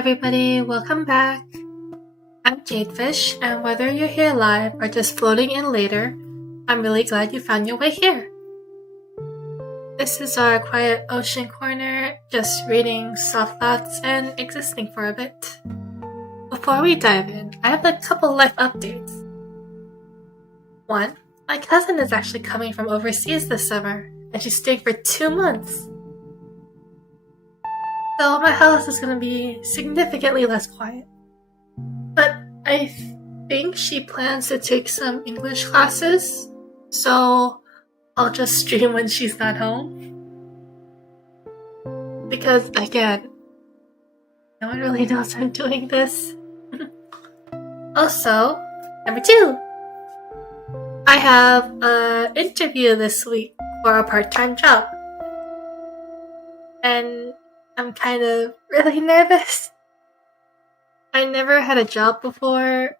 everybody, welcome back. I'm Jade Fish, and whether you're here live or just floating in later, I'm really glad you found your way here. This is our quiet ocean corner, just reading soft thoughts and existing for a bit. Before we dive in, I have a couple life updates. One, my cousin is actually coming from overseas this summer, and she's staying for 2 months. So my house is going to be significantly less quiet. But I think she plans to take some English classes, so I'll just stream when she's not home. Because, again, no one really knows I'm doing this. Also, number 2, I have an interview this week for a part-time job. And I'm kind of really nervous. I never had a job before,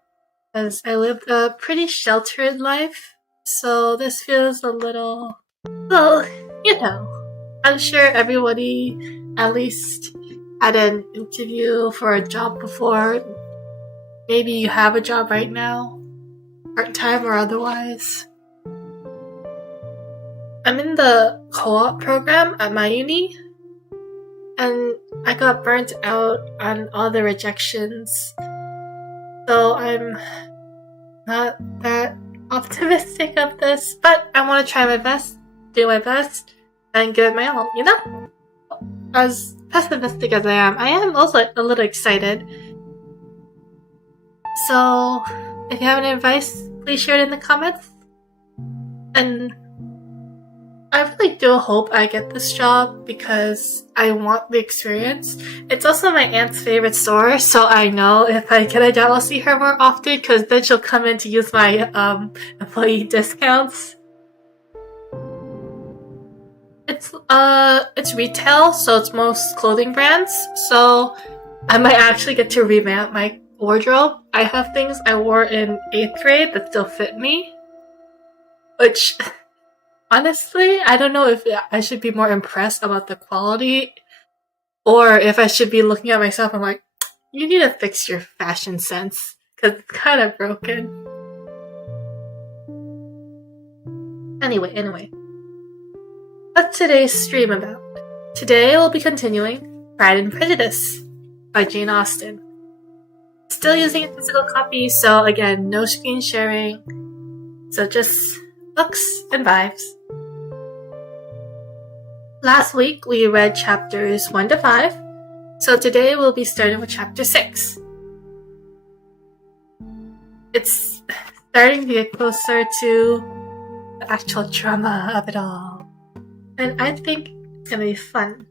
as I lived a pretty sheltered life, so this feels a little, well, I'm sure everybody at least had an interview for a job before. Maybe you have a job right now, part-time or otherwise. I'm in the co-op program at my uni, and I got burnt out on all the rejections, so I'm not that optimistic of this, but I want to try my best, do my best, and give it my all, As pessimistic as I am also a little excited. So, if you have any advice, please share it in the comments. And I really do hope I get this job because I want the experience. It's also my aunt's favorite store, so I know if I get a job, I'll see her more often because then she'll come in to use my employee discounts. It's retail, so it's most clothing brands. So I might actually get to revamp my wardrobe. I have things I wore in 8th grade that still fit me, which. Honestly, I don't know if I should be more impressed about the quality or if I should be looking at myself and like, you need to fix your fashion sense because it's kind of broken. Anyway. What's today's stream about? Today we'll be continuing Pride and Prejudice by Jane Austen. Still using a physical copy, so again, no screen sharing. So just books and vibes. Last week we read chapters 1 to 5, so today we'll be starting with chapter 6. It's starting to get closer to the actual drama of it all, and I think it's gonna be fun.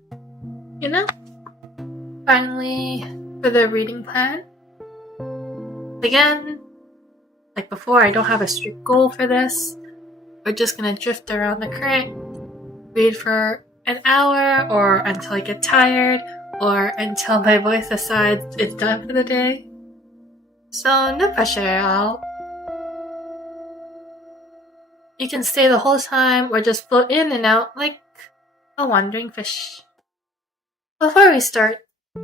Finally, for the reading plan. Again, like before, I don't have a strict goal for this. We're just gonna drift around the current, read for an hour, or until I get tired, or until my voice decides it's done for the day. So no pressure at all. You can stay the whole time, or just float in and out like a wandering fish. Before we start,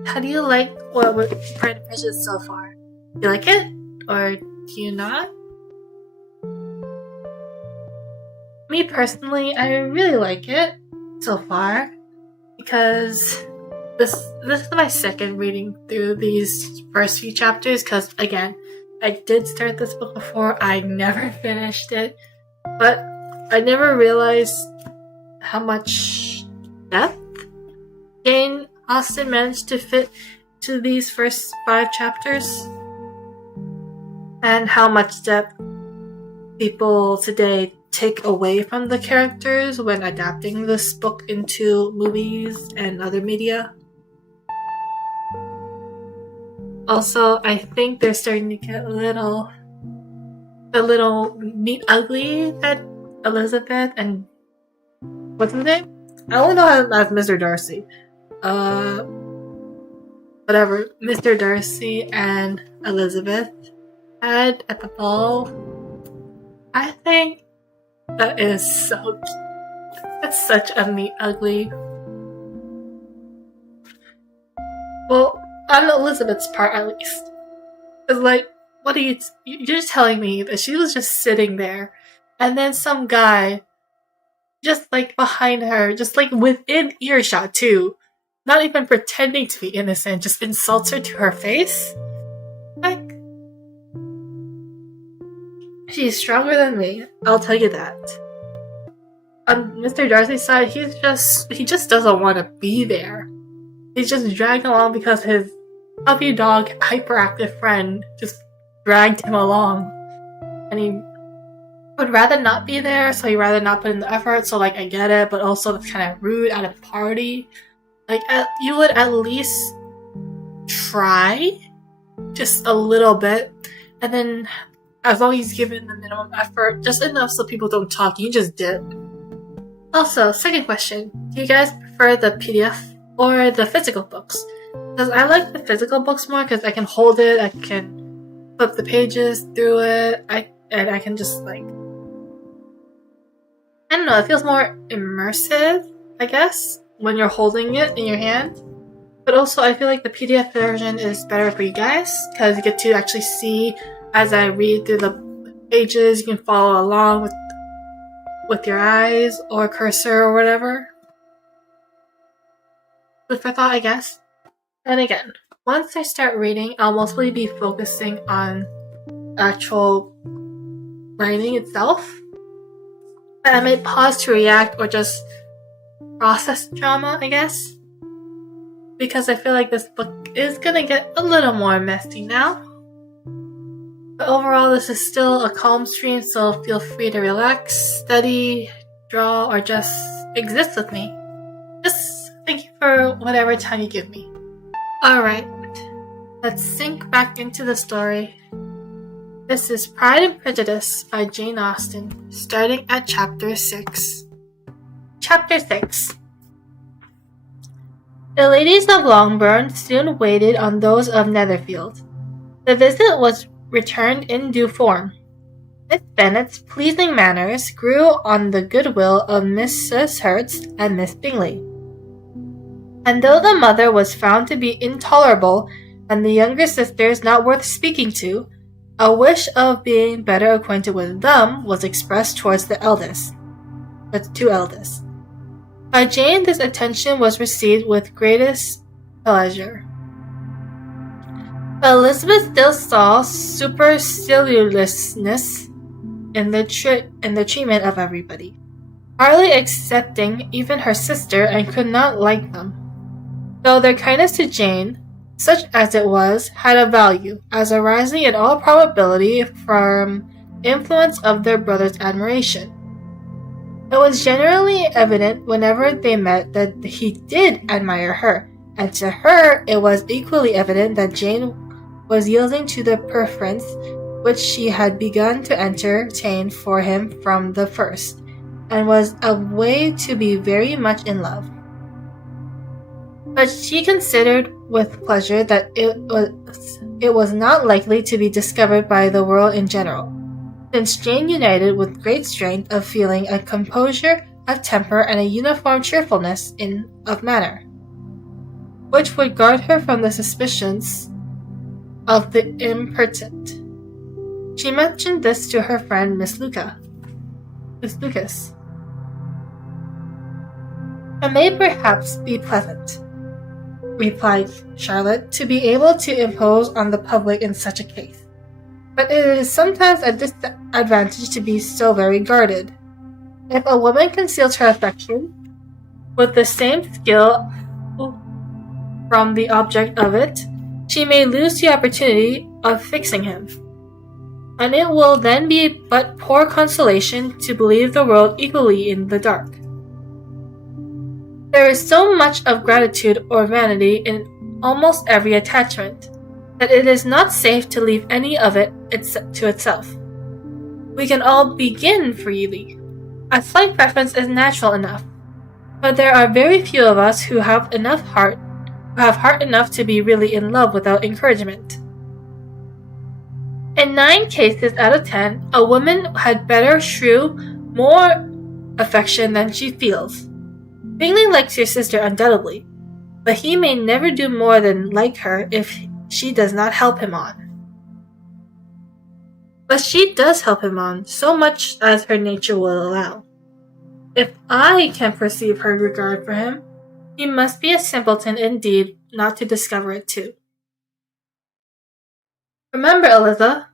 how do you like what we're Pride and Prejudice so far? Do you like it, or do you not? Me personally, I really like it so far because this is my second reading through these first few chapters because, again, I did start this book before. I never finished it, but I never realized how much depth Jane Austen managed to fit to these first 5 chapters and how much depth people today take away from the characters when adapting this book into movies and other media. Also, I think they're starting to get a little neat ugly that Elizabeth and what's his name? I only know him as Mr. Darcy. Whatever Mr. Darcy and Elizabeth had at the ball. I think that is that's such a neat ugly. Well, On Elizabeth's part, at least. It's like, what are you're telling me that she was just sitting there, and then some guy, just like behind her, just like within earshot too, not even pretending to be innocent, just insults her to her face? Like, she's stronger than me, I'll tell you that. On Mr. Darcy's side, he just doesn't want to be there. He's just dragged along because his puppy dog, hyperactive friend just dragged him along. And he would rather not be there, so he'd rather not put in the effort, so like I get it, but also it's kind of rude at a party. Like, you would at least try just a little bit, and then as long as he's given the minimum effort, just enough so people don't talk, you just dip. Also, second question, do you guys prefer the PDF or the physical books? Because I like the physical books more because I can hold it, I can flip the pages through it, and I can just like, I don't know, it feels more immersive, I guess, when you're holding it in your hand. But also, I feel like the PDF version is better for you guys because you get to actually see as I read through the pages. You can follow along with your eyes or cursor or whatever. Food for thought, I guess. And again, once I start reading, I'll mostly be focusing on actual writing itself. But I may pause to react or just process drama, I guess. Because I feel like this book is gonna get a little more messy now. But overall, this is still a calm stream, so feel free to relax, study, draw, or just exist with me. Just thank you for whatever time you give me. Alright, let's sink back into the story. This is Pride and Prejudice by Jane Austen, starting at Chapter 6. Chapter 6. The ladies of Longbourn soon waited on those of Netherfield. The visit was returned in due form. Miss Bennet's pleasing manners grew on the goodwill of Mrs. Hurst and Miss Bingley. And though the mother was found to be intolerable and the younger sisters not worth speaking to, a wish of being better acquainted with them was expressed towards the two eldest. By Jane, this attention was received with greatest pleasure. But Elizabeth still saw superciliousness in the treatment of everybody, hardly excepting even her sister, and could not like them. Though their kindness to Jane, such as it was, had a value, as arising in all probability from influence of their brother's admiration. It was generally evident whenever they met that he did admire her, and to her it was equally evident that Jane was yielding to the preference which she had begun to entertain for him from the first, and was a way to be very much in love. But she considered with pleasure that it was not likely to be discovered by the world in general, since Jane united with great strength of feeling a composure of temper and a uniform cheerfulness of manner, which would guard her from the suspicions of the impertinent. She mentioned this to her friend Miss Lucas. It may perhaps be pleasant, replied Charlotte, to be able to impose on the public in such a case. But it is sometimes a disadvantage to be so very guarded. If a woman conceals her affection with the same skill from the object of it, she may lose the opportunity of fixing him, and it will then be but poor consolation to believe the world equally in the dark. There is so much of gratitude or vanity in almost every attachment, that it is not safe to leave any of it to itself. We can all begin freely. A slight preference is natural enough, but there are very few of us who have heart enough to be really in love without encouragement. In 9 cases out of 10, a woman had better shew more affection than she feels. Bingley likes your sister undoubtedly, but he may never do more than like her if she does not help him on. But she does help him on, so much as her nature will allow. If I can perceive her regard for him, he must be a simpleton indeed not to discover it too. Remember, Eliza,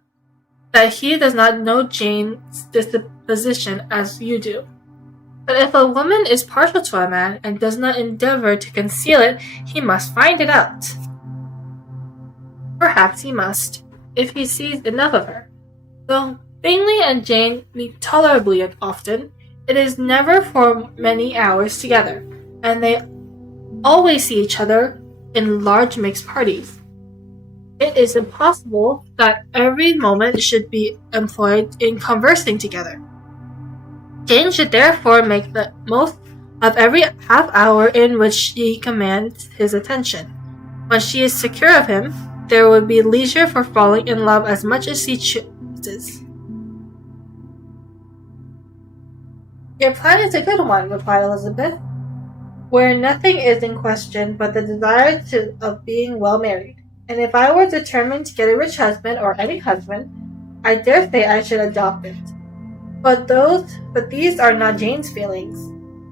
that he does not know Jane's disposition as you do. But if a woman is partial to a man and does not endeavor to conceal it, he must find it out. Perhaps he must, if he sees enough of her. Though Bingley and Jane meet tolerably often, it is never for many hours together, and they always see each other in large mixed parties. It is impossible that every moment should be employed in conversing together. Jane should therefore make the most of every half hour in which she commands his attention. When she is secure of him, there will be leisure for falling in love as much as she chooses. Your plan is a good one, replied Elizabeth, where nothing is in question but the desire of being well married. And if I were determined to get a rich husband or any husband, I dare say I should adopt it. But these are not Jane's feelings.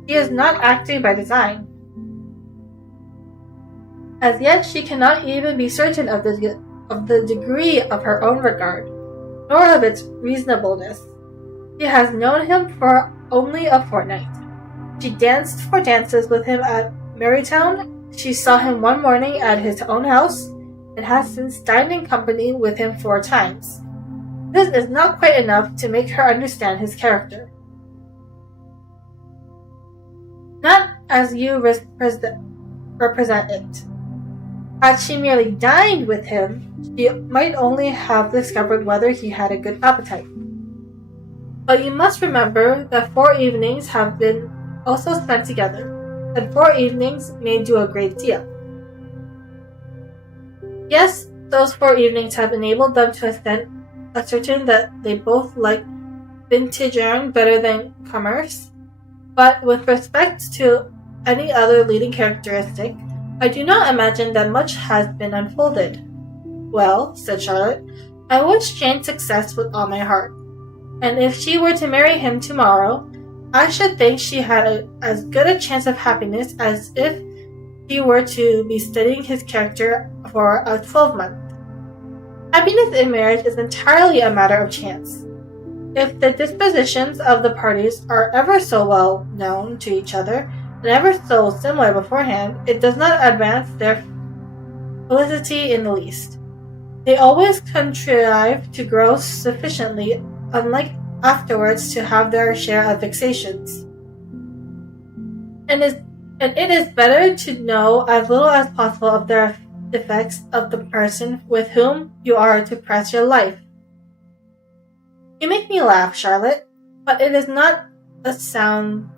She is not acting by design. As yet she cannot even be certain of the degree of her own regard, nor of its reasonableness. She has known him for only a fortnight. She danced 4 dances with him at Marytown. She saw him one morning at his own house, and has since dined in company with him 4 times. This is not quite enough to make her understand his character. Not as you represent it. Had she merely dined with him, she might only have discovered whether he had a good appetite. But you must remember that 4 evenings have been also spent together, and 4 evenings may do a great deal. Yes, those 4 evenings have enabled them to ascertain that they both like vintage yarn better than commerce, but with respect to any other leading characteristic, I do not imagine that much has been unfolded. Well, said Charlotte, I wish Jane success with all my heart, and if she were to marry him tomorrow, I should think she had as good a chance of happiness as if she were to be studying his character for a 12-month. Happiness in marriage is entirely a matter of chance. If the dispositions of the parties are ever so well known to each other, and ever so similar beforehand, it does not advance their felicity in the least. They always contrive to grow sufficiently unlike afterwards to have their share of vexations. And it is better to know as little as possible of their defects of the person with whom you are to press your life. You make me laugh, Charlotte, but it is not a sound.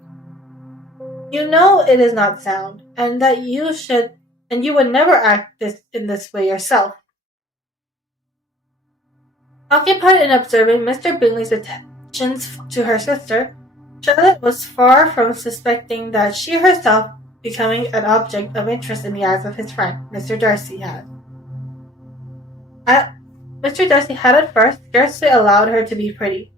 You know it is not sound, and that you would never act in this way yourself. Occupied in observing Mr. Bingley's attentions to her sister, Charlotte was far from suspecting that she herself becoming an object of interest in the eyes of his friend, Mr. Darcy had. Mr. Darcy had at first scarcely allowed her to be pretty.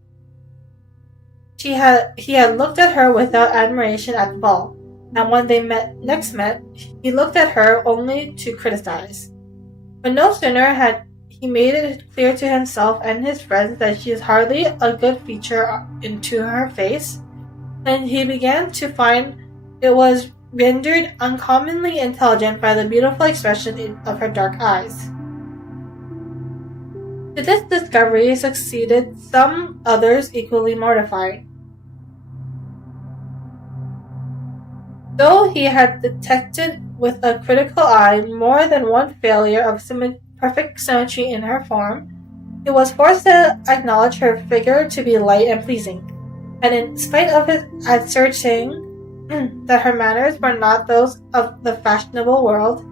He had looked at her without admiration at the ball, and when they next met, he looked at her only to criticize. But no sooner had he made it clear to himself and his friends that she is hardly a good feature into her face, than he began to find it was rendered uncommonly intelligent by the beautiful expression of her dark eyes. To this discovery succeeded some others equally mortifying. Though he had detected with a critical eye more than one failure of perfect symmetry in her form, he was forced to acknowledge her figure to be light and pleasing, and in spite of his asserting that her manners were not those of the fashionable world,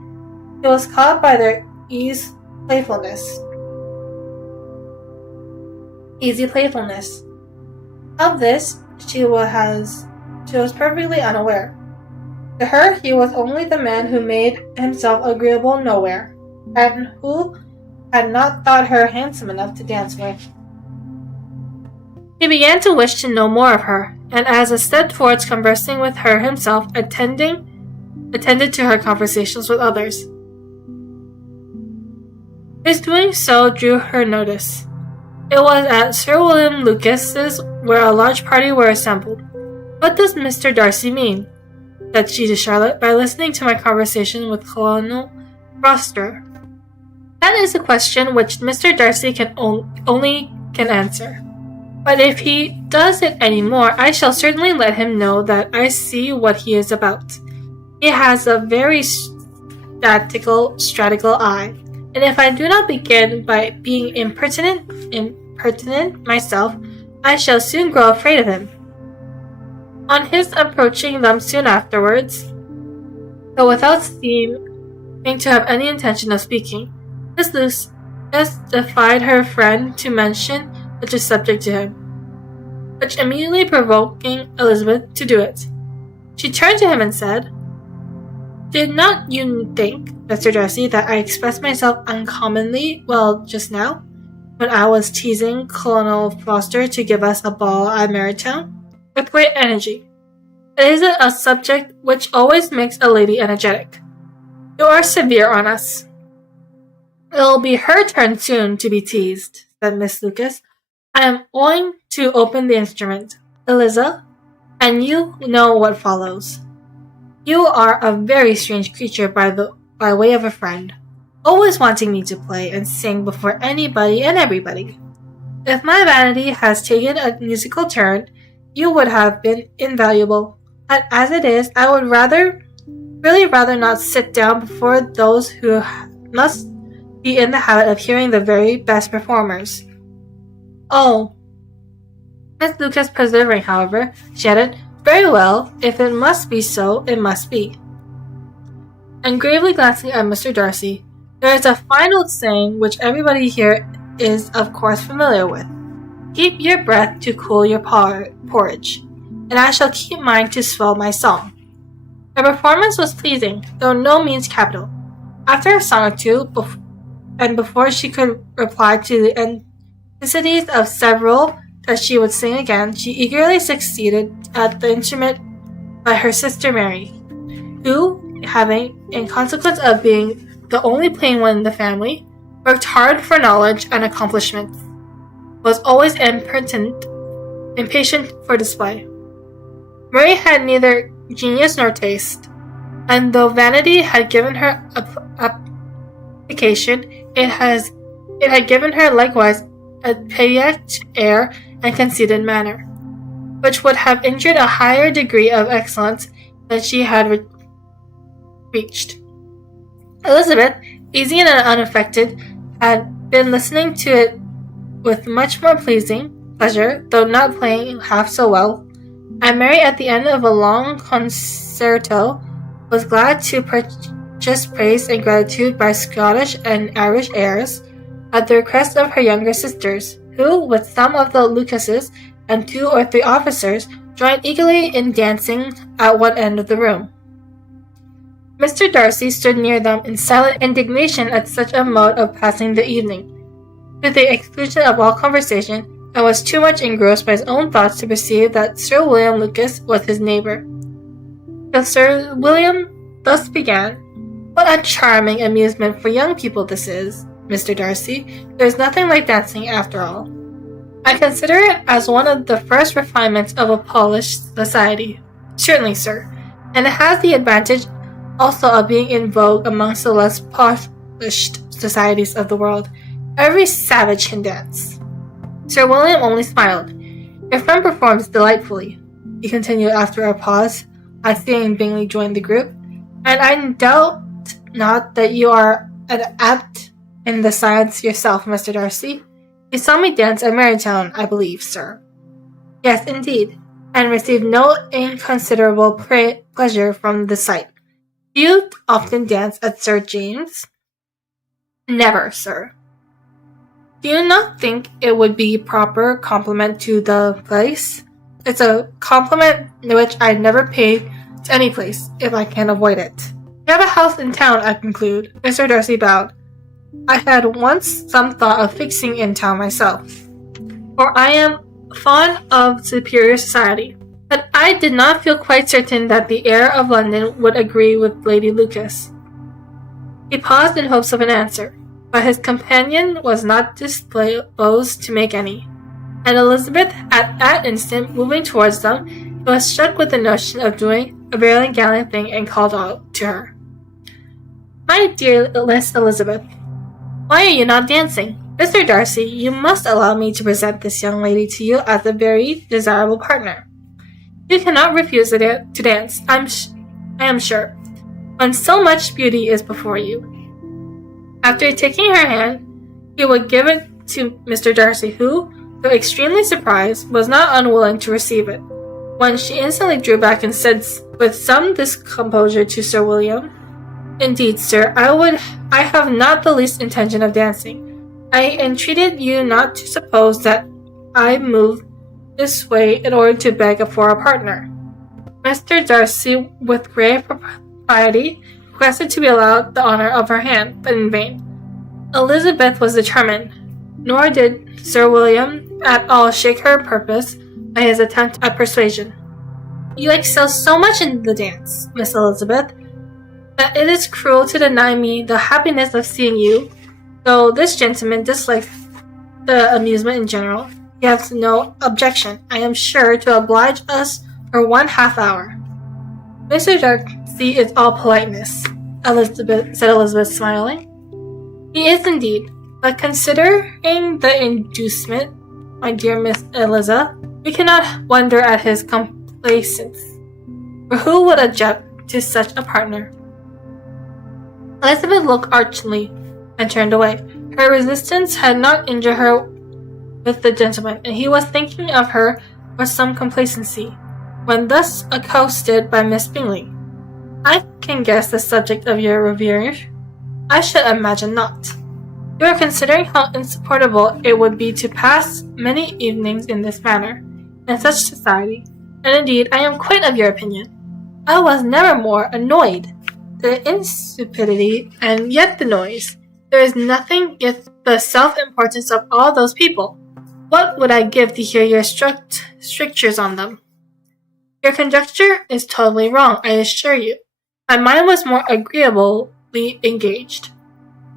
he was caught by their easy playfulness. Of this she was perfectly unaware. To her, he was only the man who made himself agreeable nowhere, and who had not thought her handsome enough to dance with. He began to wish to know more of her, and as a step towards conversing with her himself, attended to her conversations with others. His doing so drew her notice. It was at Sir William Lucas's where a large party were assembled. "What does Mr. Darcy mean?" said she to Charlotte, "by listening to my conversation with Colonel Foster?" "That is a question which Mr. Darcy can only answer. But if he does it any more, I shall certainly let him know that I see what he is about. He has a very strategical eye, and if I do not begin by being impertinent myself, I shall soon grow afraid of him." On his approaching them soon afterwards, though without seeming to have any intention of speaking, Miss Luce defied her friend to mention such a subject to him, which immediately provoking Elizabeth to do it. She turned to him and said, "Did not you think, Mr. Darcy, that I expressed myself uncommonly well just now, when I was teasing Colonel Foster to give us a ball at Marytown? With great energy. It is a subject which always makes a lady energetic. You are severe on us." "It will be her turn soon to be teased," said Miss Lucas. "I am going to open the instrument, Eliza, and you know what follows. You are a very strange creature by way of a friend, always wanting me to play and sing before anybody and everybody. If my vanity has taken a musical turn, you would have been invaluable. But as it is, I would really rather not sit down before those who must be in the habit of hearing the very best performers." "Oh," Miss Lucas persevering, however, she added, "Very well, if it must be so, it must be." And gravely glancing at Mr. Darcy, "There is a fine old saying which everybody here is of course familiar with. Keep your breath to cool your porridge, and I shall keep mine to swell my song." The performance was pleasing, though no means capital. After a song or two, and before she could reply to the intensities of several that she would sing again, she eagerly succeeded at the instrument by her sister Mary, who, having, in consequence of being the only plain one in the family, worked hard for knowledge and accomplishment, was always impatient for display. Mary had neither genius nor taste, and though vanity had given her application, it had given her likewise a pedant air and conceited manner, which would have injured a higher degree of excellence than she had reached. Elizabeth, easy and unaffected, had been listening to it with much more pleasure, though not playing half so well, and Mary, at the end of a long concerto, was glad to purchase praise and gratitude by Scottish and Irish airs, at the request of her younger sisters, who, with some of the Lucases and 2 or 3 officers, joined eagerly in dancing at one end of the room. Mr. Darcy stood near them in silent indignation at such a mode of passing the evening, to the exclusion of all conversation, and was too much engrossed by his own thoughts to perceive that Sir William Lucas was his neighbour. Till Sir William thus began, "What a charming amusement for young people this is, Mr. Darcy. There is nothing like dancing after all. I consider it as one of the first refinements of a polished society." "Certainly, sir, and it has the advantage also of being in vogue amongst the less polished societies of the world. Every savage can dance." Sir William only smiled. "Your friend performs delightfully," he continued after a pause, as seeing Bingley join the group, "and I doubt not that you are an adept in the science yourself, Mr. Darcy. You saw me dance at Marytown, I believe, sir." "Yes, indeed, and received no inconsiderable pleasure from the sight. Do you often dance at Sir James?" "Never, sir." "Do you not think it would be proper compliment to the place?" "It's a compliment which I never paid to any place, if I can avoid it. You have a house in town, I conclude. Mr. Darcy bowed. I had once some thought of fixing in town myself, for I am fond of superior society. But I did not feel quite certain that the air of London would agree with Lady Lucas. He paused in hopes of an answer, but his companion was not disposed to make any, and Elizabeth, at that instant, moving towards them, he was struck with the notion of doing a very gallant thing and called out to her. My dear Miss Elizabeth, why are you not dancing? Mr. Darcy, you must allow me to present this young lady to you as a very desirable partner. You cannot refuse to dance, I am sure, when so much beauty is before you. After taking her hand, he would give it to Mr. Darcy, who, though extremely surprised, was not unwilling to receive it, when she instantly drew back and said with some discomposure to Sir William, Indeed, sir, I have not the least intention of dancing. I entreated you not to suppose that I moved this way in order to beg for a partner. Mr. Darcy, with grave propriety, requested to be allowed the honor of her hand, but in vain. Elizabeth was determined, nor did Sir William at all shake her purpose by his attempt at persuasion. You excel so much in the dance, Miss Elizabeth, that it is cruel to deny me the happiness of seeing you. Though this gentleman dislikes the amusement in general, he has no objection, I am sure, to oblige us for 1/2 hour. Mr. Darcy is all politeness, said Elizabeth, smiling. He is indeed, but considering the inducement, my dear Miss Eliza, we cannot wonder at his complaisance, for who would object to such a partner? Elizabeth looked archly and turned away. Her resistance had not injured her with the gentleman, and he was thinking of her with some complacency, when thus accosted by Miss Bingley. I can guess the subject of your reverie. I should imagine not. You are considering how insupportable it would be to pass many evenings in this manner, in such society, and indeed I am quite of your opinion. I was never more annoyed. The insipidity, and yet the noise. There is nothing yet the self-importance of all those people. What would I give to hear your strictures on them? Your conjecture is totally wrong, I assure you. My mind was more agreeably engaged.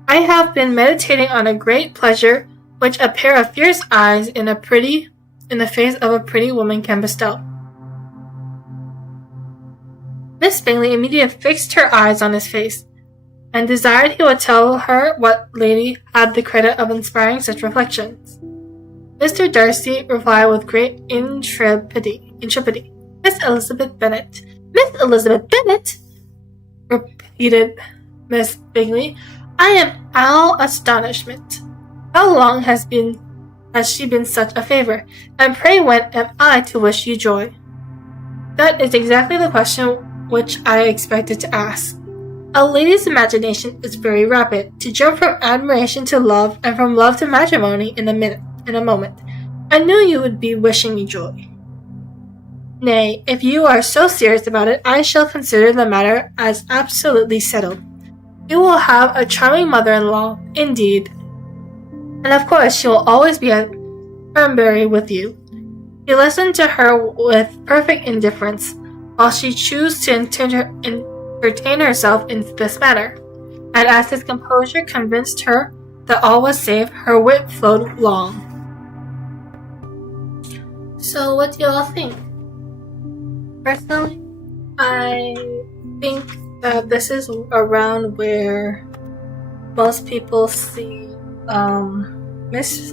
I have been meditating on a great pleasure which a pair of fierce eyes in the face of a pretty woman can bestow. Miss Bingley immediately fixed her eyes on his face, and desired he would tell her what lady had the credit of inspiring such reflections. Mr. Darcy replied with great intrepidity. Miss Elizabeth Bennet. Miss Elizabeth Bennet? Repeated Miss Bingley. I am all astonishment. How long has she been such a favour? And pray when am I to wish you joy? That is exactly the question which I expected to ask. A lady's imagination is very rapid, to jump from admiration to love, and from love to matrimony in a moment. I knew you would be wishing me joy. Nay, if you are so serious about it, I shall consider the matter as absolutely settled. You will have a charming mother-in-law, indeed, and of course she will always be at Turnberry with you. He listened to her with perfect indifference, while she chose to entertain herself in this manner, and as his composure convinced her that all was safe, her wit flowed long. So what do you all think? Personally, I think that this is around where most people see Miss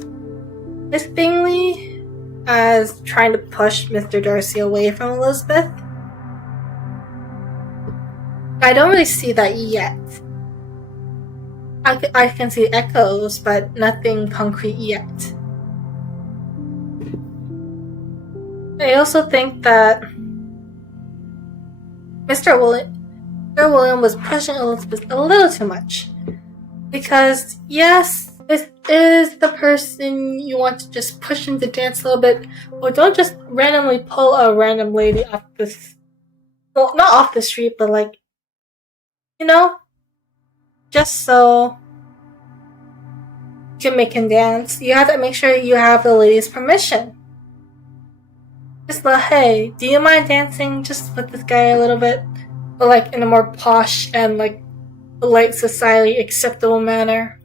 Bingley as trying to push Mr. Darcy away from Elizabeth. I don't really see that yet. I can see echoes, but nothing concrete yet. I also think that Sir William was pushing Elizabeth a little too much. Because, yes, this is the person you want to just push him to dance a little bit, but don't just randomly pull a random lady off this Well, not off the street, but like, you know, just so you can make him dance, you have to make sure you have the lady's permission. Just like, hey, do you mind dancing just with this guy a little bit? But like in a more posh and like polite society acceptable manner.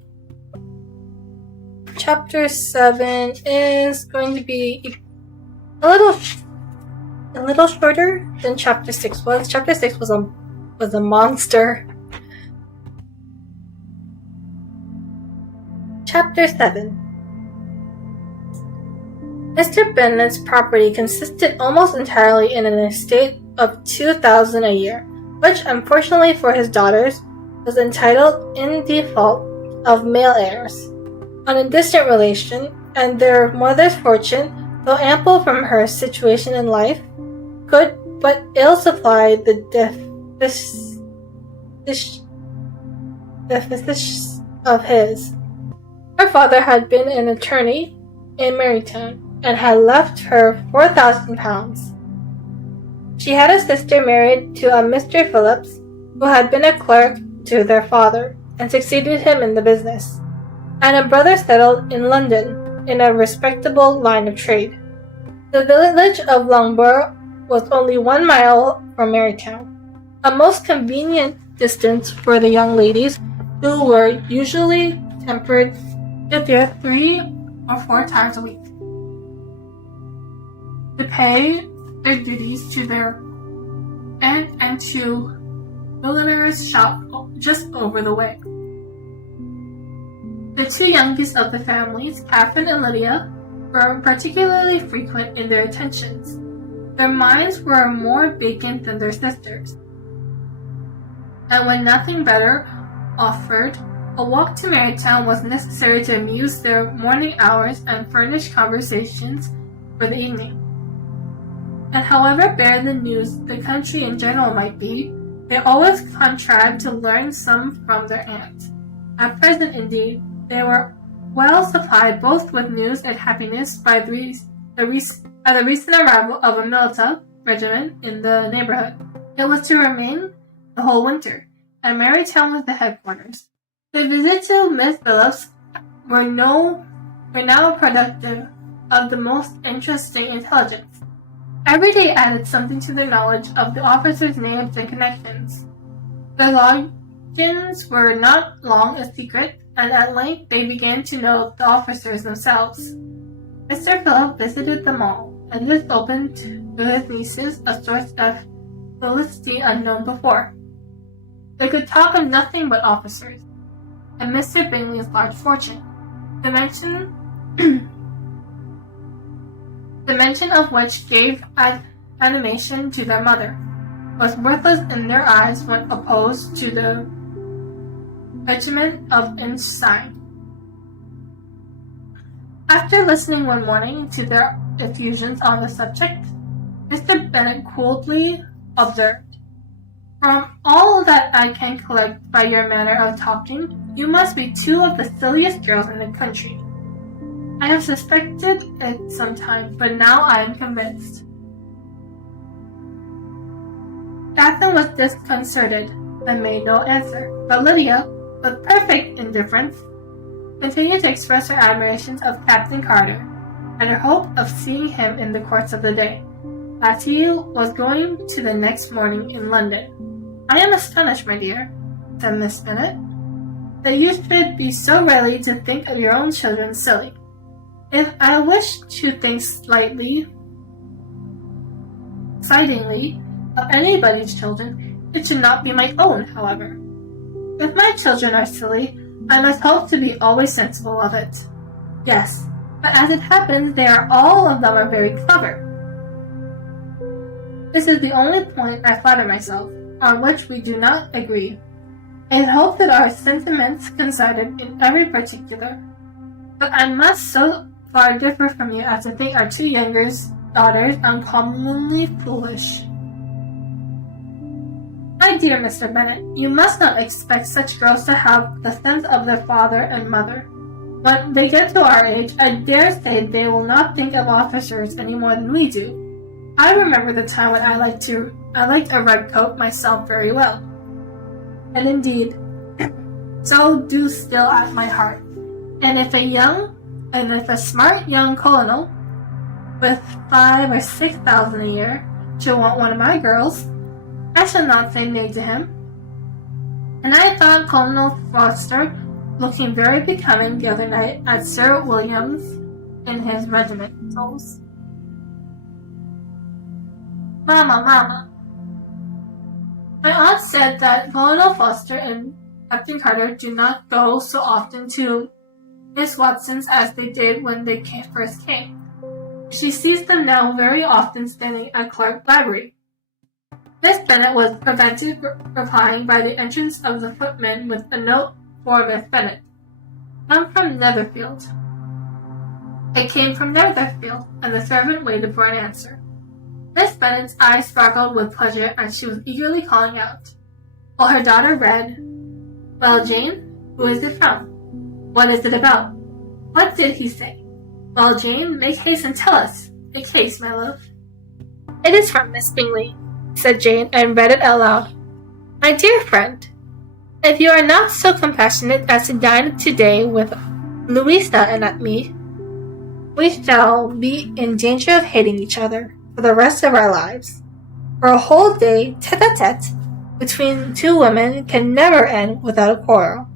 Chapter 7 is going to be a little shorter than Chapter 6 was. Chapter 6 was a monster. Chapter 7. Mr. Bennet's property consisted almost entirely in an estate of $2,000 a year, which, unfortunately for his daughters, was entitled in default of male heirs. On a distant relation, and their mother's fortune, though ample from her situation in life, could but ill supply the deficits of his. Her father had been an attorney in Marytown, and had left her £4,000. She had a sister married to a Mr. Phillips, who had been a clerk to their father, and succeeded him in the business, and a brother settled in London, in a respectable line of trade. The village of Loughborough was only 1 mile from Marytown, a most convenient distance for the young ladies, who were usually tempered to there 3 or 4 times a week, to pay their duties to their aunt and to milliner's shop just over the way. The 2 youngest of the families, Catherine and Lydia, were particularly frequent in their attentions. Their minds were more vacant than their sisters', and when nothing better offered, a walk to Marytown was necessary to amuse their morning hours and furnish conversations for the evening. And however bare the news the country in general might be, they always contrived to learn some from their aunt. At present, indeed, they were well supplied both with news and happiness by the recent arrival of a militia regiment in the neighborhood. It was to remain the whole winter, and Marytown was the headquarters. The visits to Miss Phillips were now productive of the most interesting intelligence. Every day added something to their knowledge of the officers' names and connections. Their lodgings were not long a secret, and at length they began to know the officers themselves. Mr. Phillips visited them all, and this opened to his nieces a source of felicity unknown before. They could talk of nothing but officers, and Mr. Bingley's large fortune, the mention of which gave animation to their mother, was worthless in their eyes when opposed to the regiment of Einstein. After listening one morning to their effusions on the subject, Mr. Bennet coolly observed, "From all that I can collect by your manner of talking, you must be 2 of the silliest girls in the country. I have suspected it sometimes, but now I am convinced." Catherine was disconcerted and made no answer, but Lydia, with perfect indifference, continued to express her admiration of Captain Carter, and her hope of seeing him in the course of the day, as he was going to the next morning in London. "I am astonished, my dear," said Miss Bennet, "that you should be so ready to think of your own children silly. If I wish to think excitingly of anybody's children, it should not be my own, however. If my children are silly, I must hope to be always sensible of it. Yes, but as it happens, they are all of them are very clever. This is the only point, I flatter myself, on which we do not agree. I hope that our sentiments coincided in every particular, but I must so far differ from you as to think our 2 younger daughters uncommonly foolish." "My dear Mr. Bennet, you must not expect such girls to have the sense of their father and mother. When they get to our age, I dare say they will not think of officers any more than we do. I remember the time when I liked a red coat myself very well. And indeed, so do still at my heart. And if a smart young colonel with 5,000 or 6,000 a year should want one of my girls, I shall not say nay to him. And I thought Colonel Foster looking very becoming the other night at Sir William's in his regimentals. Mama. My aunt said that Colonel Foster and Captain Carter do not go so often to Miss Watson's as they did when they first came. She sees them now very often standing at Clark's library. Miss Bennet was prevented replying by the entrance of the footman with a note for Miss Bennet. Come from Netherfield. It came from Netherfield, and the servant waited for an answer. Miss Bennet's eyes sparkled with pleasure, and she was eagerly calling out, while her daughter read, Well, Jane, who is it from? What is it about? What did he say? Well, Jane, make haste and tell us. Make haste, my love. It is from Miss Bingley, said Jane, and read it aloud. My dear friend, if you are not so compassionate as to dine today with Louisa and me, we shall be in danger of hating each other for the rest of our lives. For a whole day tete-a-tete between two women can never end without a quarrel.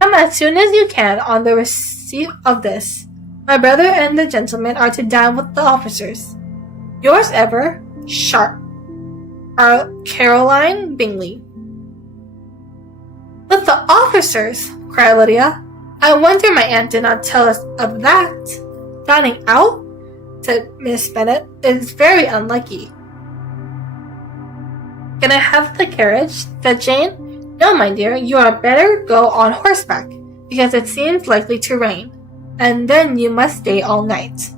Come as soon as you can on the receipt of this. My brother and the gentlemen are to dine with the officers. Yours ever, Sharp. Caroline Bingley. With the officers, cried Lydia. I wonder my aunt did not tell us of that. Dining out, said Miss Bennet, is very unlucky. Can I have the carriage? Said Jane. No, my dear, you had better go on horseback, because it seems likely to rain, and then you must stay all night.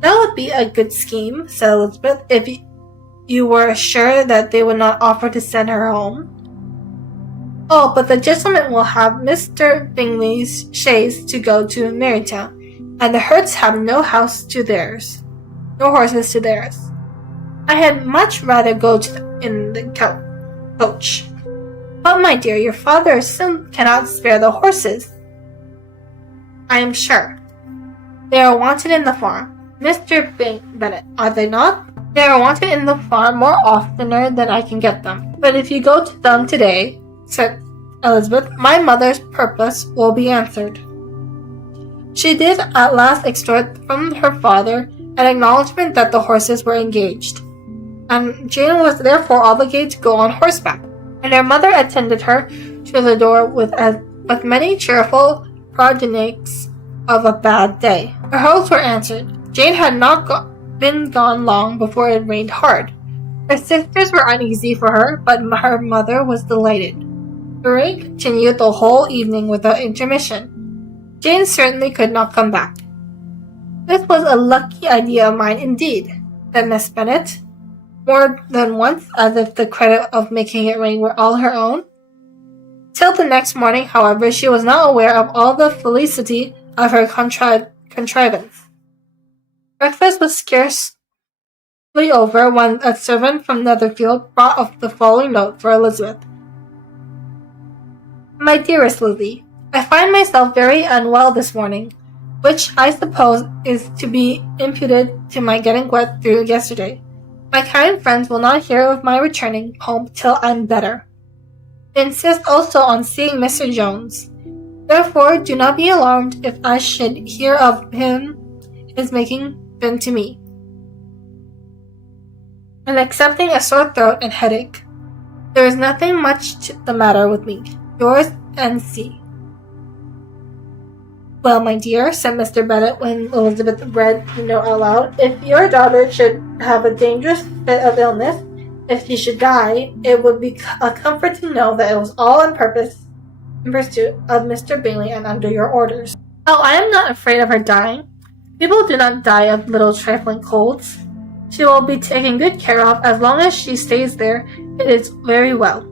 That would be a good scheme, said Elizabeth, if you were sure that they would not offer to send her home. Oh, but the gentlemen will have Mr. Bingley's chaise to go to Marytown, and the Hurts have no horses to theirs. I had much rather go in the coach. But, my dear, your father cannot spare the horses, I am sure. They are wanted in the farm. Mr. Bennet, are they not? They are wanted in the farm more oftener than I can get them. But if you go to them today, said Elizabeth, my mother's purpose will be answered. She did at last extort from her father an acknowledgment that the horses were engaged, and Jane was therefore obligated to go on horseback, and her mother attended her to the door with many cheerful progenies of a bad day. Her hopes were answered. Jane had not been gone long before it rained hard. Her sisters were uneasy for her, but her mother was delighted. The rain continued the whole evening without intermission. Jane certainly could not come back. This was a lucky idea of mine indeed, said Miss Bennet, more than once, as if the credit of making it rain were all her own. Till the next morning, however, she was not aware of all the felicity of her contrivance. Breakfast was scarcely over when a servant from Netherfield brought up the following note for Elizabeth. My dearest Lizzie, I find myself very unwell this morning, which I suppose is to be imputed to my getting wet through yesterday. My kind friends will not hear of my returning home till I'm better. They insist also on seeing Mr. Jones. Therefore, do not be alarmed if I should hear of his making been to me, and accepting a sore throat and headache. There is nothing much the matter with me. Yours, N.C. Well, my dear, said Mr. Bennet when Elizabeth read the note aloud, if your daughter should have a dangerous fit of illness, if she should die, it would be a comfort to know that it was all in pursuit of Mr. Bingley and under your orders. Oh, I am not afraid of her dying. People do not die of little trifling colds. She will be taken good care of as long as she stays there. It is very well.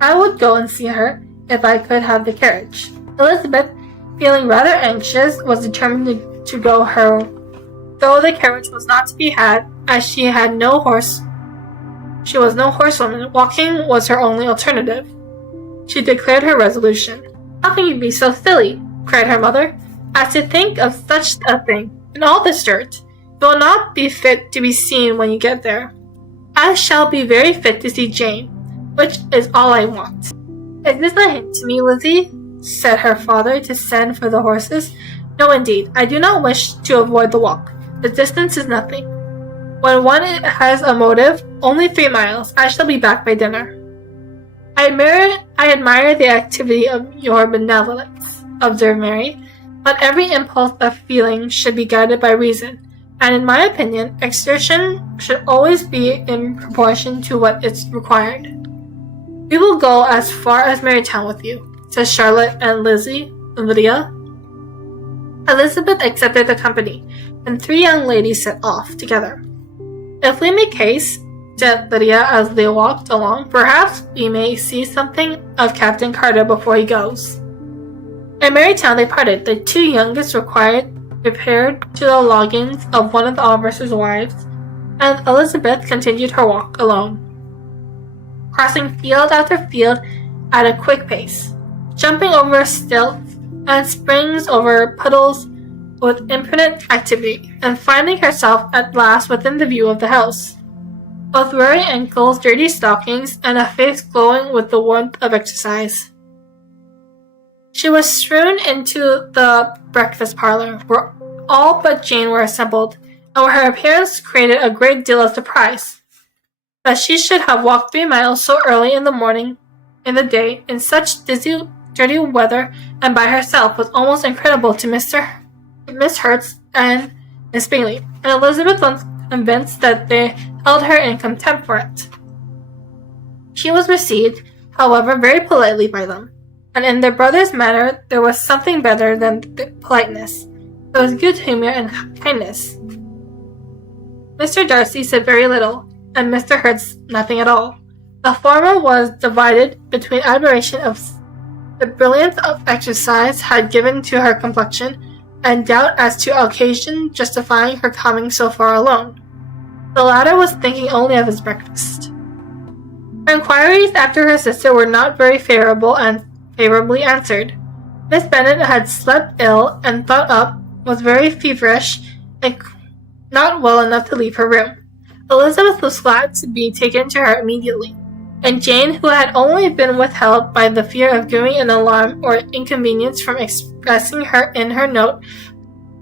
I would go and see her if I could have the carriage. Elizabeth, feeling rather anxious, was determined to go though the carriage was not to be had, as she was no horsewoman, walking was her only alternative. She declared her resolution. "How can you be so silly?" cried her mother, "as to think of such a thing, in all this dirt? You will not be fit to be seen when you get there." "I shall be very fit to see Jane, which is all I want." "Is this a hint to me, Lizzie?" said her father to send for the horses. "No, indeed, I do not wish to avoid the walk. The distance is nothing. When one has a motive, only 3 miles. I shall be back by dinner." I admire the activity of your benevolence," observed Mary, "but every impulse of feeling should be guided by reason, and in my opinion, exertion should always be in proportion to what is required." "We will go as far as Marytown with you," said Charlotte and Lydia. Elizabeth accepted the company, and 3 young ladies set off together. "If we make haste," said Lydia as they walked along, "perhaps we may see something of Captain Carter before he goes." At Marytown they parted. The 2 youngest repaired to the lodgings of one of the officers' wives, and Elizabeth continued her walk alone, crossing field after field at a quick pace, jumping over stilts and springs over puddles with imprudent activity, and finding herself at last within the view of the house, with weary ankles, dirty stockings, and a face glowing with the warmth of exercise. She was strewn into the breakfast parlor, where all but Jane were assembled, and where her appearance created a great deal of surprise. That she should have walked 3 miles so early in the day, in such dirty weather, and by herself, was almost incredible to Miss Hertz and Miss Bingley, and Elizabeth was convinced that they held her in contempt for it. She was received, however, very politely by them, and in their brother's manner there was something better than politeness. There was good humor and kindness. Mr. Darcy said very little, and Mr. Hertz nothing at all. The former was divided between admiration of the brilliance of exercise had given to her complexion, and doubt as to occasion justifying her coming so far alone. The latter was thinking only of his breakfast. Her inquiries after her sister were not very favorably answered. Miss Bennet had slept ill and thought up, was very feverish, and not well enough to leave her room. Elizabeth was glad to be taken to her immediately, and Jane, who had only been withheld by the fear of giving an alarm or inconvenience from expressing in her note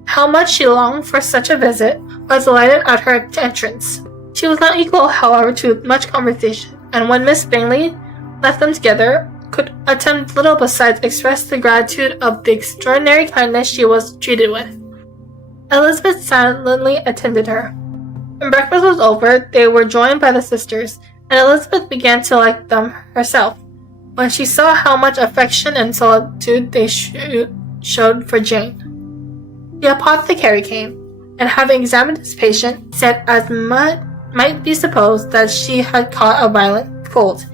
how much she longed for such a visit, was delighted at her entrance. She was not equal, however, to much conversation, and when Miss Bingley left them together, could attempt little besides express the gratitude of the extraordinary kindness she was treated with. Elizabeth silently attended her. When breakfast was over, they were joined by the sisters, and Elizabeth began to like them herself, when she saw how much affection and solicitude they showed for Jane. The apothecary came, and having examined his patient, said as might be supposed that she had caught a violent cold,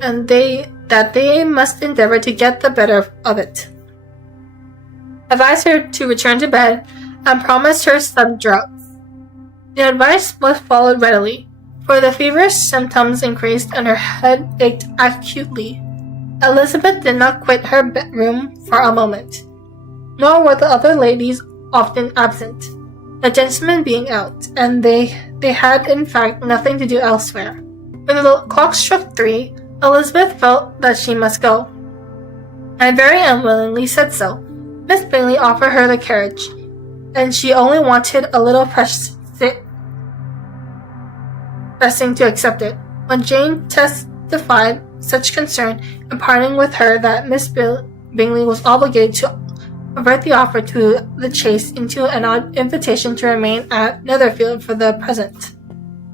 and that they must endeavour to get the better of it. Advised her to return to bed, and promised her some drugs. The advice was followed readily, for the feverish symptoms increased and her head ached acutely. Elizabeth did not quit her bedroom for a moment, nor were the other ladies often absent, the gentlemen being out, and they had in fact nothing to do elsewhere. When the clock struck 3, Elizabeth felt that she must go, and very unwillingly said so. Miss Bingley offered her the carriage, and she only wanted a little pressing to accept it, when Jane testified such concern in parting with her that Miss Bingley was obligated to convert the offer to the chase into an odd invitation to remain at Netherfield for the present.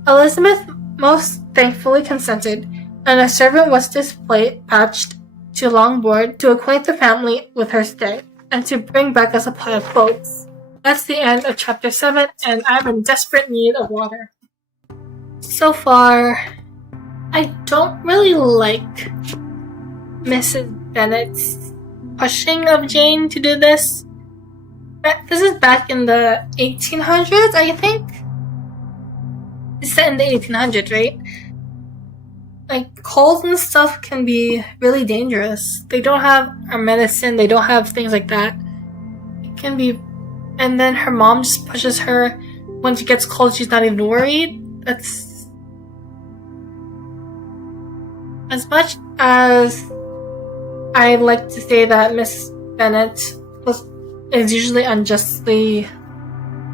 Elizabeth most thankfully consented, and a servant was dispatched to Longbourn to acquaint the family with her stay, and to bring back a supply of clothes. That's the end of chapter 7, and I'm in desperate need of water. So far, I don't really like Mrs. Bennet's pushing of Jane to do this. This is back in the 1800s, I think. It's set in the 1800s, right? Like, colds and stuff can be really dangerous. They don't have our medicine, they don't have things like that. It can be. And then her mom just pushes her. When she gets cold, she's not even worried. That's. As much as I like to say that Miss Bennet is usually unjustly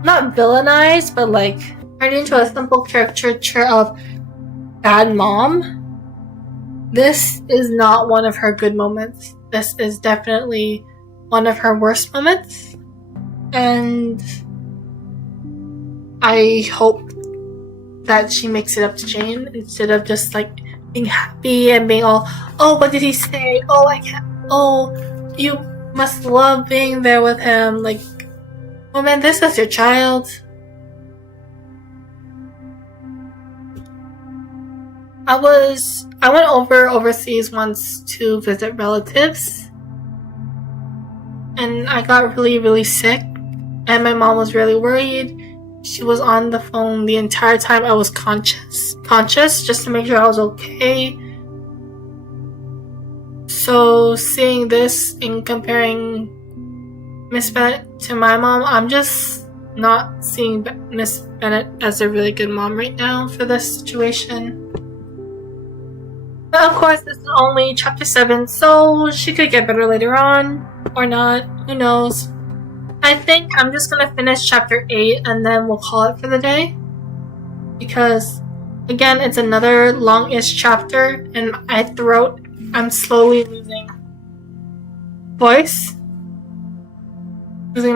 not villainized, but like turned into a simple caricature of bad mom, this is not one of her good moments. This is definitely one of her worst moments. And I hope that she makes it up to Jane instead of just like being happy and being all, oh, what did he say? Oh, I can't. Oh, you must love being there with him. Like, oh man, this is your child. I went overseas once to visit relatives, and I got really, really sick, and my mom was really worried. She was on the phone the entire time I was conscious, just to make sure I was okay. So seeing this and comparing Miss Bennet to my mom, I'm just not seeing Miss Bennet as a really good mom right now for this situation. But of course, this is only chapter 7, so she could get better later on, or not, who knows. I think I'm just gonna finish chapter 8 and then we'll call it for the day. Because, again, it's another long-ish chapter, and I'm slowly losing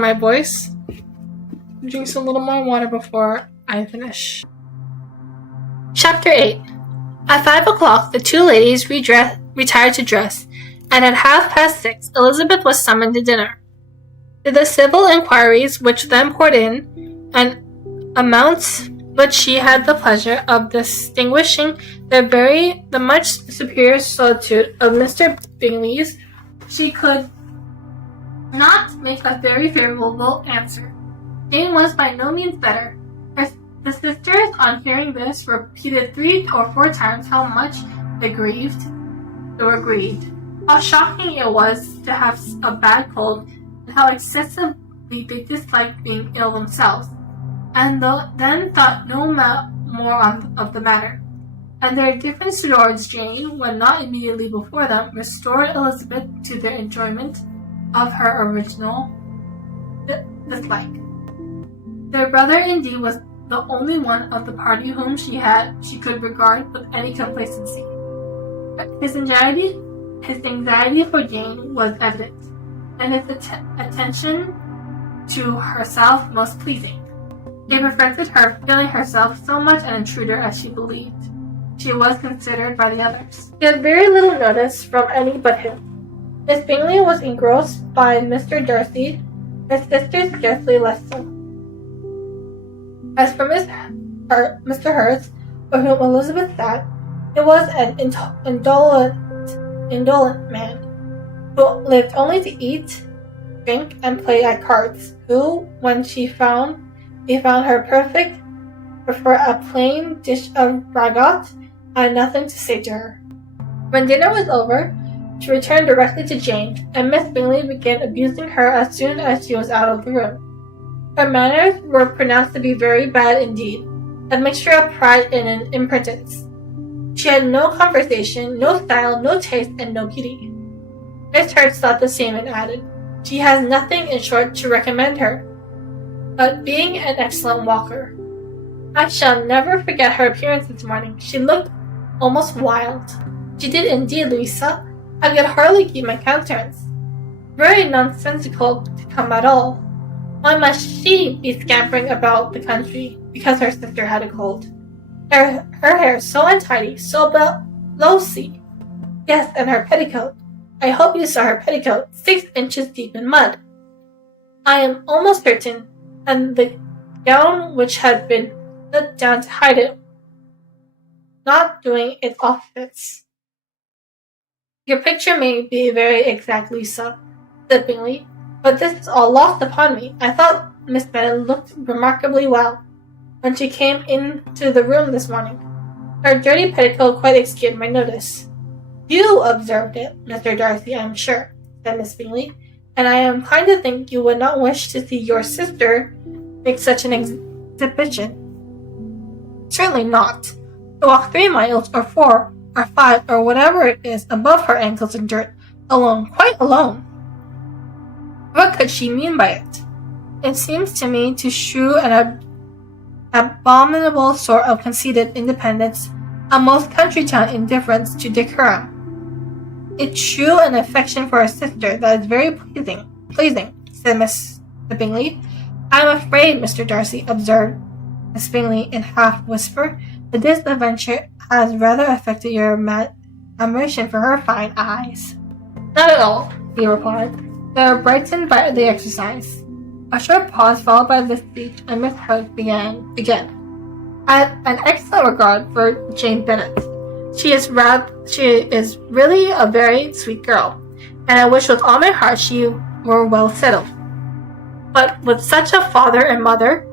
my voice. Drink a little more water before I finish. Chapter 8. At 5 o'clock, the two ladies retired to dress, and at 6:30, Elizabeth was summoned to dinner. To the civil inquiries which then poured in, and amounts which she had the pleasure of distinguishing the much superior solitude of Mr. Bingley's, she could not make a very favorable answer. Jane was by no means better. The sisters, on hearing this, repeated 3 or 4 times how much they were grieved, how shocking it was to have a bad cold, and how excessively they disliked being ill themselves, and then thought no more of the matter. And their indifference towards Jane, when not immediately before them, restored Elizabeth to their enjoyment of her original dislike. Their brother, indeed, was the only one of the party whom she could regard with any complacency. But his anxiety for Jane was evident, and his attention to herself most pleasing. It perfected her, feeling herself so much an intruder as she believed she was considered by the others. She had very little notice from any but him. Miss Bingley was engrossed by Mr. Darcy, her sister scarcely less so. As for Mr. Hurst, for whom Elizabeth sat, it was an indolent man, who lived only to eat, drink, and play at cards, who, when he found her prefer a plain dish of ragout, had nothing to say to her. When dinner was over, she returned directly to Jane, and Miss Bingley began abusing her as soon as she was out of the room. Her manners were pronounced to be very bad indeed, a mixture of pride and impertinence. She had no conversation, no style, no taste, and no beauty. Miss Hurst thought the same and added, she has nothing, in short, to recommend her, but being an excellent walker. I shall never forget her appearance this morning. She looked almost wild. She did indeed, Louisa. I could hardly keep my countenance. Very nonsensical to come at all. Why must she be scampering about the country because her sister had a cold? Her hair so untidy, so low-see. Yes, and her petticoat. I hope you saw her petticoat, 6 inches deep in mud. I am almost certain, and the gown which had been let down to hide it, not doing its office. Your picture may be very exact, Lisa, said Bingley, But this is all lost upon me. I thought Miss Bennet looked remarkably well when she came into the room this morning. Her dirty petticoat quite escaped my notice. You observed it, Mr. Darcy, I am sure, said Miss Bingley, and I am inclined to think you would not wish to see your sister make such an exhibition. Certainly not. To walk 3 miles, or 4, or 5, or whatever it is, above her ankles in dirt, alone, quite alone. What could she mean by it? It seems to me to shew an abominable sort of conceited independence, a most country town indifference to decorum. It shew an affection for a sister that is very pleasing, said Miss Bingley. I am afraid, Mr. Darcy, observed Miss Bingley in half-whisper, that this adventure has rather affected your admiration for her fine eyes. Not at all, he replied. They were brightened by the exercise. A short pause followed by this speech, and Miss Hope began again. I have an excellent regard for Jane Bennet. She is really a very sweet girl, and I wish with all my heart she were well settled. But with such a father and mother,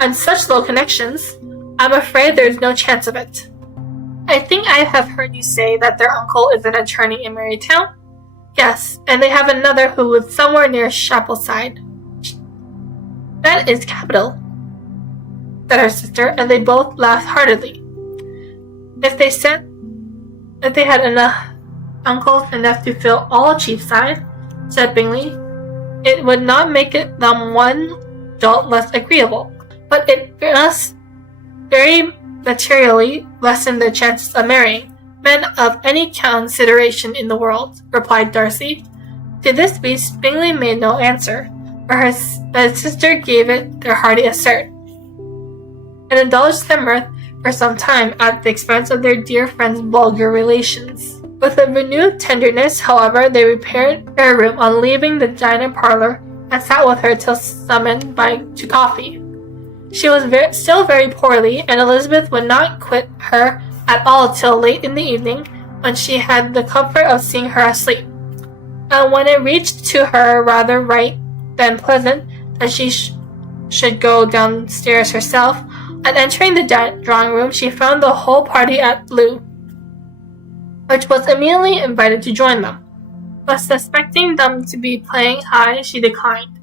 and such low connections, I'm afraid there is no chance of it. I think I have heard you say that their uncle is an attorney in Marytown? Yes, and they have another who lives somewhere near Chapelside. That is capital, said her sister, and they both laughed heartily. If they had uncles enough to fill all Cheapside, said Bingley, it would not make them one jot less agreeable, but it must very materially lessen their chances of marrying men of any consideration in the world, replied Darcy. To this speech Bingley made no answer, but his sister gave it their hearty assent, and indulged their mirth for some time at the expense of their dear friend's vulgar relations. With a renewed tenderness, however, they repaired to her room on leaving the dining parlour, and sat with her till summoned to coffee. She was still very poorly, and Elizabeth would not quit her at all till late in the evening, when she had the comfort of seeing her asleep. And when it reached to her rather right than pleasant that she should go downstairs herself, on entering the drawing room she found the whole party at loo, which was immediately invited to join them. But suspecting them to be playing high, she declined,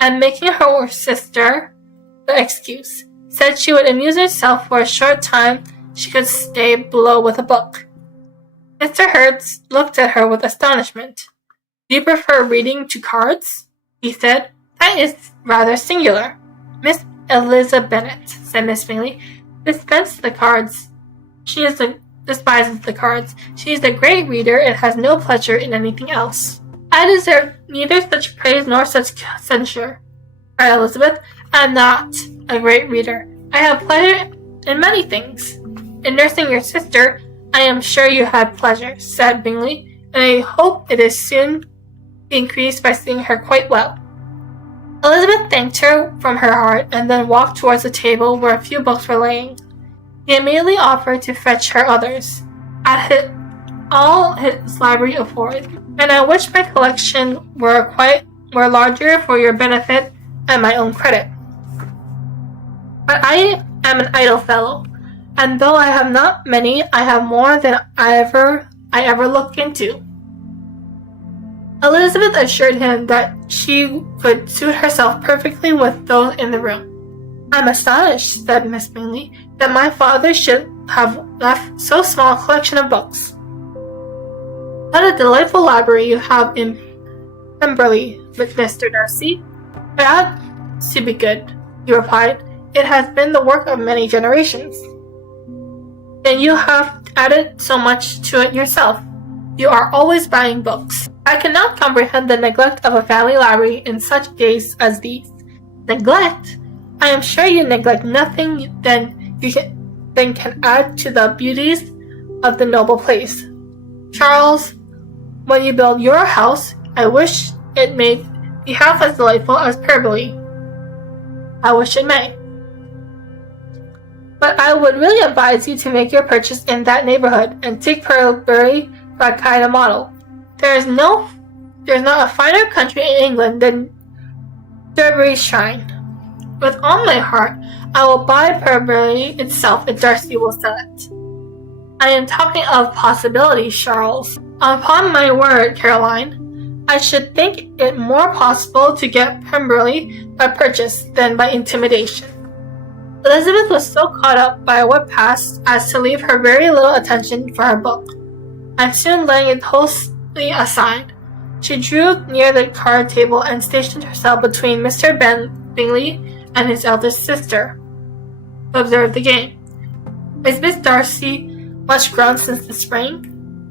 and making her sister the excuse, said she would amuse herself for a short time, she could stay below with a book. Mr. Hertz looked at her with astonishment. Do you prefer reading to cards? He said. That is rather singular. Miss Elizabeth Bennet, said Miss Bingley, despises the cards. She is a great reader and has no pleasure in anything else. I deserve neither such praise nor such censure, cried Elizabeth. I am not a great reader. I have pleasure in many things. In nursing your sister, I am sure you had pleasure, said Bingley, and I hope it is soon increased by seeing her quite well. Elizabeth thanked her from her heart, and then walked towards the table where a few books were lying. He immediately offered to fetch her others, all his library afforded, and I wish my collection were larger for your benefit and my own credit. But I am an idle fellow, and though I have not many, I have more than I ever looked into. Elizabeth assured him that she could suit herself perfectly with those in the room. I am astonished, said Miss Bingley, that my father should have left so small a collection of books. What a delightful library you have in Pemberley, Mr. Darcy. It ought to be good, he replied. It has been the work of many generations. And you have added so much to it yourself. You are always buying books. I cannot comprehend the neglect of a family library in such days as these. Neglect? I am sure you neglect nothing then can add to the beauties of the noble place. Charles, when you build your house, I wish it may be half as delightful as Pemberley. I wish it may. But I would really advise you to make your purchase in that neighborhood, and take Pemberley for a kind of model. There is no There's not a finer country in England than Derbyshire. With all my heart, I will buy Pemberley itself if Darcy will sell it. I am talking of possibilities, Charles. Upon my word, Caroline, I should think it more possible to get Pemberley by purchase than by intimidation. Elizabeth was so caught up by what passed as to leave her very little attention for her book, and soon laying it wholly aside, she drew near the card table and stationed herself between Mr. Bingley and his eldest sister, who observed the game. "Is Miss Darcy much grown since the spring?"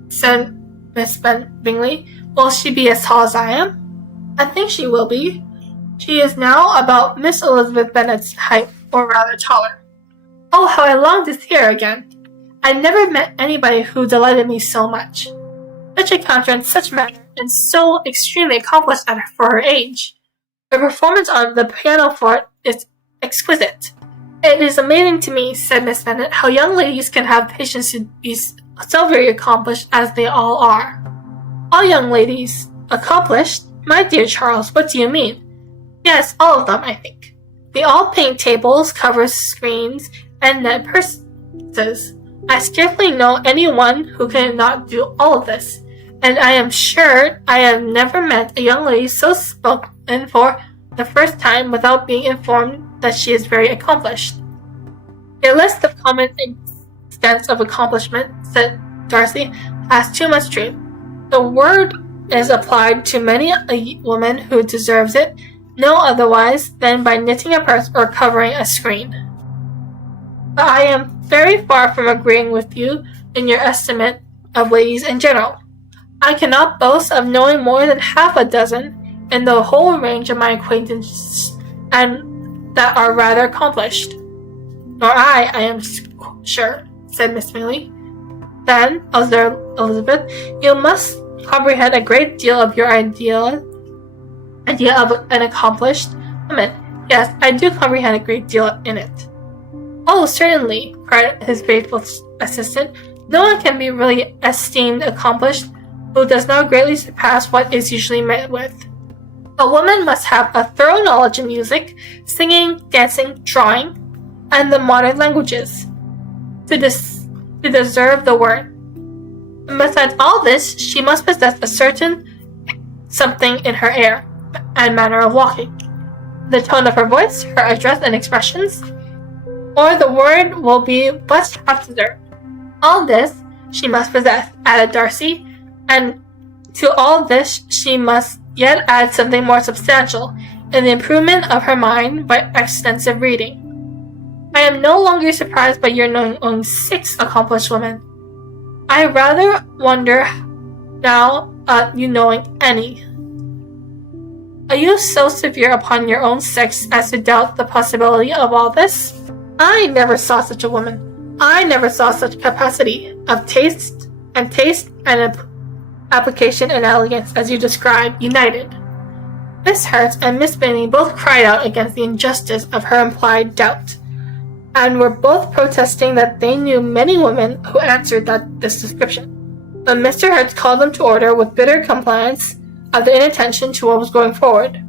said Miss Bingley. "Will she be as tall as I am?" "I think she will be. She is now about Miss Elizabeth Bennet's height, or rather taller." "Oh, how I long to see her again! I never met anybody who delighted me so much. Such a countenance, such manner, and so extremely accomplished for her age. Her performance on the pianoforte is exquisite." "It is amazing to me," said Miss Bennet, "how young ladies can have patience to be so very accomplished as they all are." "All young ladies accomplished? My dear Charles, what do you mean?" "Yes, all of them, I think. They all paint tables, covers, screens, and knit purses. I scarcely know any one who cannot do all of this, and I am sure I have never met a young lady so spoken for the first time without being informed that she is very accomplished." "A list of common extents of accomplishment," said Darcy, "has too much truth. The word is applied to many a woman who deserves it no otherwise than by knitting a purse or covering a screen. But I am very far from agreeing with you in your estimate of ladies in general. I cannot boast of knowing more than half a dozen in the whole range of my acquaintances, and that are rather accomplished." "Nor I am sure," said Miss Bingley. "Then," observed Elizabeth, "you must comprehend a great deal of your idea of an accomplished woman." "Yes, I do comprehend a great deal in it." "Oh, certainly," cried his faithful assistant. "No one can be really esteemed accomplished who does not greatly surpass what is usually met with. A woman must have a thorough knowledge of music, singing, dancing, drawing, and the modern languages, to deserve the word. And besides all this, she must possess a certain something in her air and manner of walking, the tone of her voice, her address and expressions, or the word will be but half deserved. All this she must possess," added Darcy, "and to all this she must yet add something more substantial, in the improvement of her mind by extensive reading. I am no longer surprised by your knowing only 6 accomplished women. I rather wonder now at you knowing any. Are you so severe upon your own sex as to doubt the possibility of all this? I never saw such a woman. I never saw such capacity of taste and application and elegance as you describe united." Miss Hertz and Miss Bingley both cried out against the injustice of her implied doubt, and were both protesting that they knew many women who answered this description. But Mr. Hertz called them to order with bitter complaints of the inattention to what was going forward.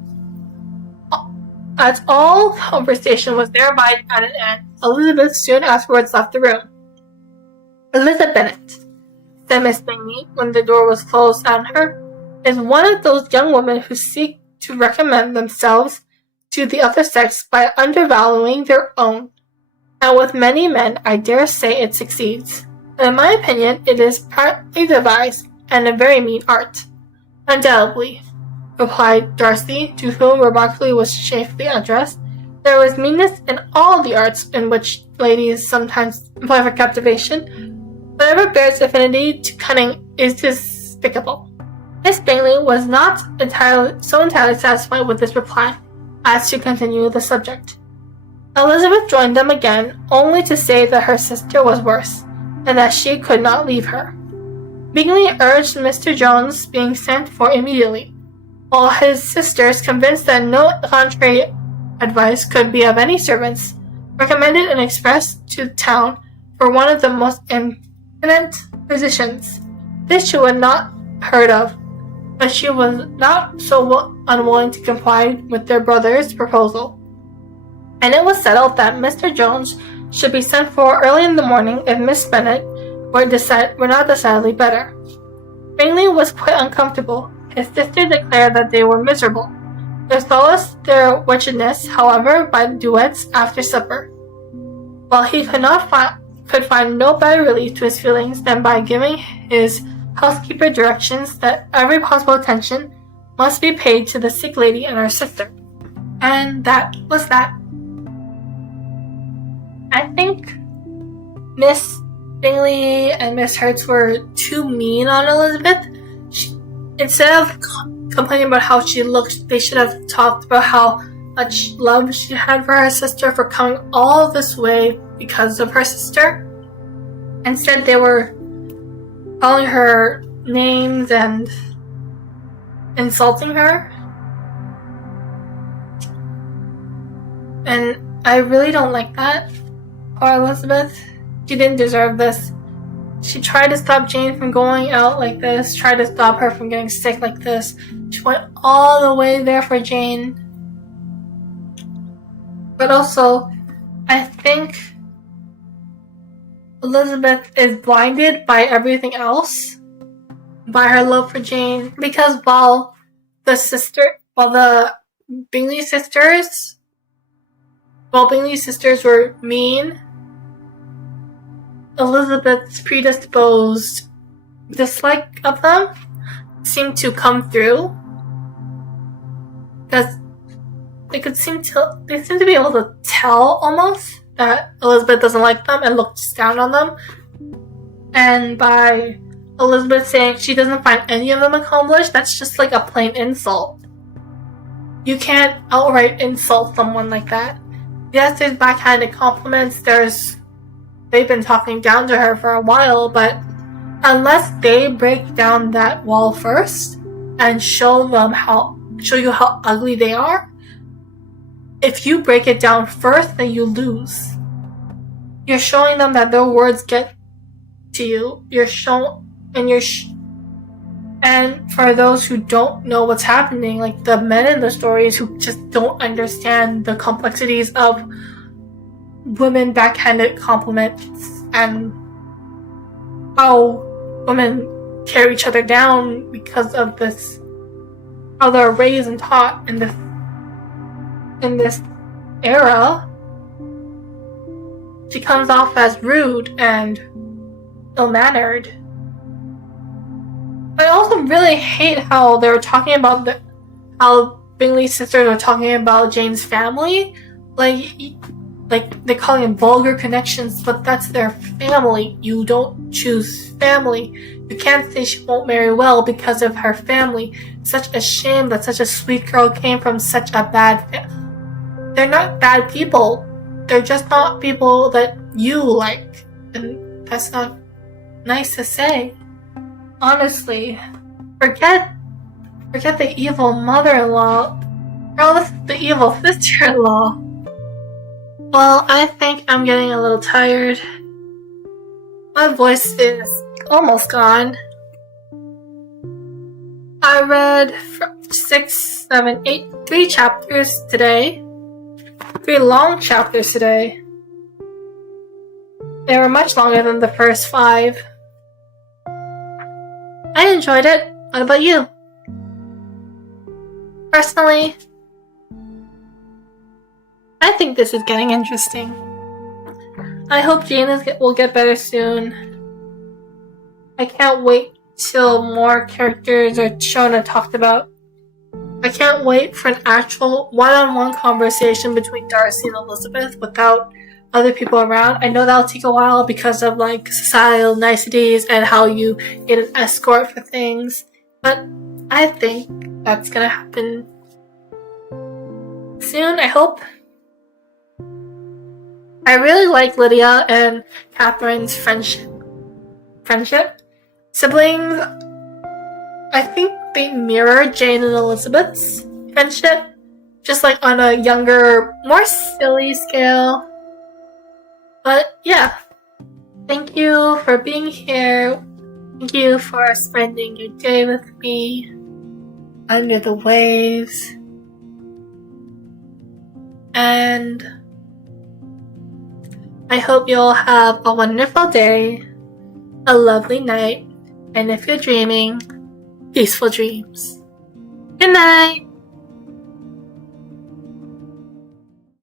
As all conversation was thereby at an end, Elizabeth soon afterwards left the room. "Elizabeth Bennet," said Miss Bingley, when the door was closed on her, "is one of those young women who seek to recommend themselves to the other sex by undervaluing their own, and with many men I dare say it succeeds. In my opinion, it is partly devised, and a very mean art." "Undoubtedly," replied Darcy, to whom remarkably was chiefly addressed. "There is meanness in all the arts in which ladies sometimes employ for captivation. Whatever bears affinity to cunning is despicable." Miss Bingley was not entirely satisfied with this reply as to continue the subject. Elizabeth joined them again, only to say that her sister was worse, and that she could not leave her. Bingley urged Mr. Jones being sent for immediately, while his sisters, convinced that no contrary advice could be of any servants, recommended an express to town for one of the most eminent physicians. This she would not heard of, but she was not so unwilling to comply with their brother's proposal. And it was settled that Mr. Jones should be sent for early in the morning if Miss Bennet were not decidedly better. Bingley was quite uncomfortable. His sister declared that they were miserable. They solaced their wretchedness, however, by duets after supper, while he could find no better relief to his feelings than by giving his housekeeper directions that every possible attention must be paid to the sick lady and her sister. And that was that. I think Miss Bingley and Miss Hertz were too mean on Elizabeth. Instead of complaining about how she looked, they should have talked about how much love she had for her sister for coming all this way because of her sister. Instead, they were calling her names and insulting her. And I really don't like that. Poor Elizabeth. She didn't deserve this. She tried to stop Jane from going out like this, tried to stop her from getting sick like this. She went all the way there for Jane. But also, I think Elizabeth is blinded by everything else, by her love for Jane, because while the Bingley sisters were mean, Elizabeth's predisposed dislike of them seemed to come through, because they seem to be able to tell almost that Elizabeth doesn't like them and looks down on them. And by Elizabeth saying she doesn't find any of them accomplished, that's just like a plain insult. You can't outright insult someone like that. Yes, there's backhanded compliments, they've been talking down to her for a while, but unless they break down that wall first and show you how ugly they are, if you break it down first, then you lose. You're showing them that their words get to you. And for those who don't know what's happening, like the men in the stories who just don't understand the complexities of women backhanded compliments and how women tear each other down because of this, how they're raised and taught in this era, she comes off as rude and ill-mannered. I also really hate how they were talking about how Bingley's sisters are talking about Jane's family, like they're calling it vulgar connections, but that's their family. You don't choose family. You can't say she won't marry well because of her family. It's such a shame that such a sweet girl came from such a bad family. They're not bad people. They're just not people that you like. And that's not nice to say. Honestly. Forget the evil mother-in-law. Girl, this is the evil sister-in-law. Well, I think I'm getting a little tired. My voice is almost gone. I read 3 chapters today. 3 long chapters today. They were much longer than the first 5. I enjoyed it. What about you? Personally, I think this is getting interesting. I hope Jane will get better soon. I can't wait till more characters are shown and talked about. I can't wait for an actual one-on-one conversation between Darcy and Elizabeth without other people around. I know that'll take a while because of like societal niceties and how you get an escort for things, but I think that's gonna happen soon, I hope. I really like Lydia and Catherine's friendship. Siblings, I think they mirror Jane and Elizabeth's friendship, just like on a younger, more silly scale. But yeah, thank you for being here. Thank you for spending your day with me. under the waves. And I hope you'll have a wonderful day, a lovely night, and if you're dreaming, peaceful dreams. Good night!